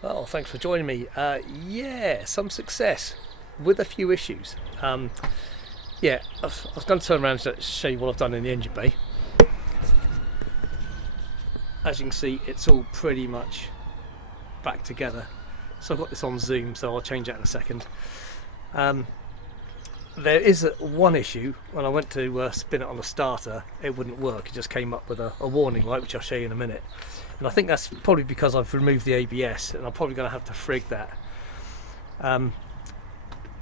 Well, thanks for joining me. Yeah, some success with a few issues. Yeah, I was going to turn around and show you what I've done in the engine bay. As you can see, it's all pretty much back together. So I've got this on zoom, so I'll change that in a second. There is one issue. When I went to spin it on the starter, it wouldn't work. It just came up with a warning light, which I'll show you in a minute. And I think that's probably because I've removed the ABS, and I'm probably going to have to frig that.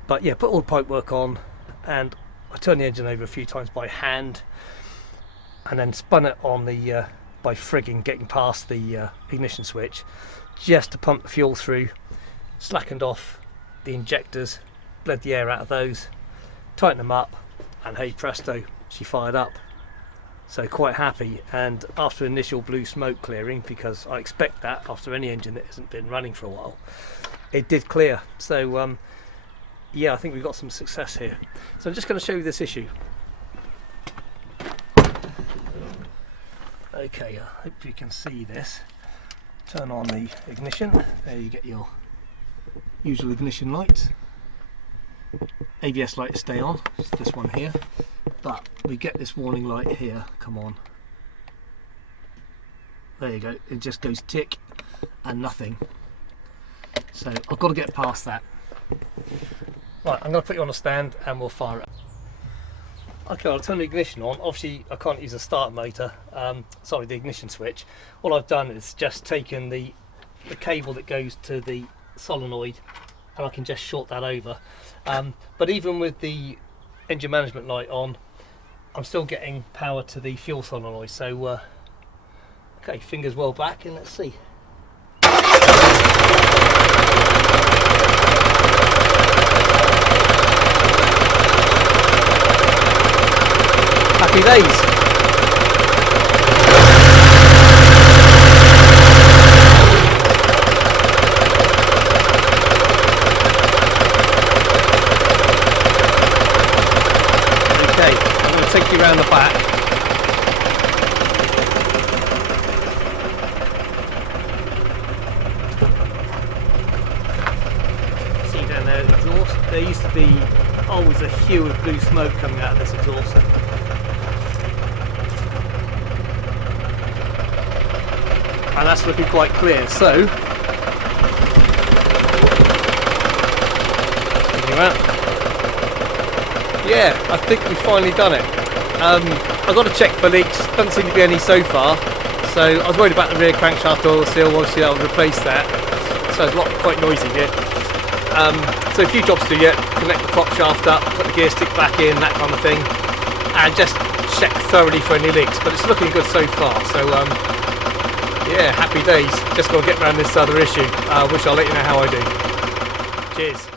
But yeah, put all the pipe work on, and I turned the engine over a few times by hand, and then spun it on the by frigging, getting past the ignition switch, just to pump the fuel through. Slackened off the injectors, bled the air out of those, tightened them up, and hey presto, she fired up. So quite happy. And after initial blue smoke clearing, because I expect that after any engine that hasn't been running for a while, it did clear. So yeah, I think we've got some success here. So I'm just going to show you this issue. Okay, I hope you can see this. Turn on the ignition. There you get your usual ignition lights. ABS light to stay on, it's this one here, but we get this warning light here. Come on, there you go, it just goes tick and nothing. So I've got to get past that. Right, I'm going to put you on a stand and we'll fire it. Okay, I'll turn the ignition on. Obviously I can't use a start motor, sorry, the ignition switch. All I've done is just taken the cable that goes to the solenoid, and I can just short that over. But even with the engine management light on, I'm still getting power to the fuel solenoid. So okay, fingers well back, and let's see. Happy days. I'm going to take you around the back. See down there the exhaust? There used to be always a hue of blue smoke coming out of this exhaust. And that's looking quite clear. So, yeah, I think we've finally done it. I've got to check for leaks, doesn't seem to be any so far. So I was worried about the rear crankshaft oil seal, obviously I'll replace that. So it's quite noisy here. So a few jobs to do yet, connect the prop shaft up, put the gear stick back in, that kind of thing. And just check thoroughly for any leaks, but it's looking good so far. So yeah, happy days. Just got to get around this other issue, which I'll let you know how I do. Cheers.